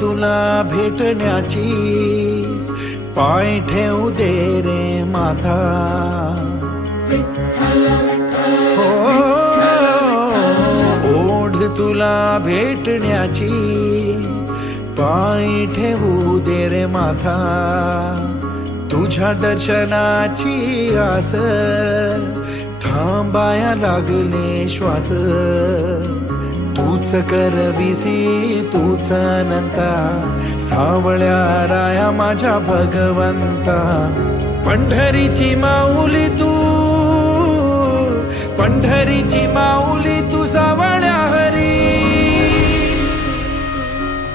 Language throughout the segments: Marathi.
तुला भेटण्याची, पाय ठेवू दे रे माता. हो, ओढ तुला भेटण्याची, पाय ठेवू दे रे माता. तुझ्या दर्शनाची आस, थांबाया लागले श्वास. तूच करविसी तूच अनंता, सावळ्या राया माझ्या भगवंता. पंढरीची माऊली तू, पंढरीची माऊली तू सावळ्या हरी.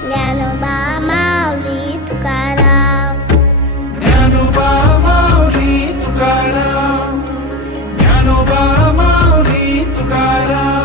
ज्ञानोबा माऊली तुकाराम, ज्ञानोबा माऊली तुकाराम, ज्ञानोबा माऊली तुकाराम.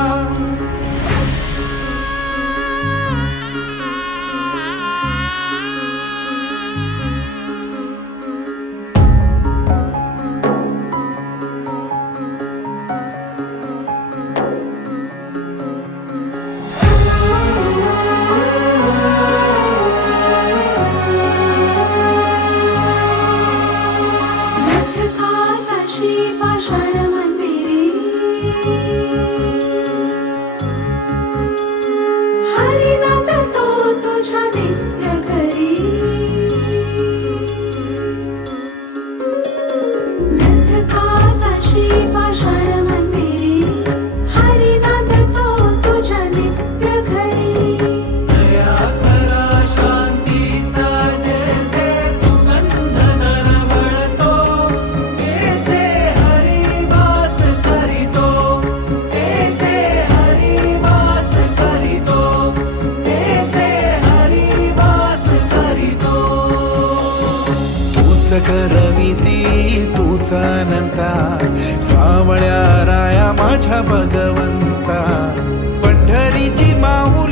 करविसी तूच अनंता, सावळ्या राया माझ्या भगवंता. पंढरीची माऊ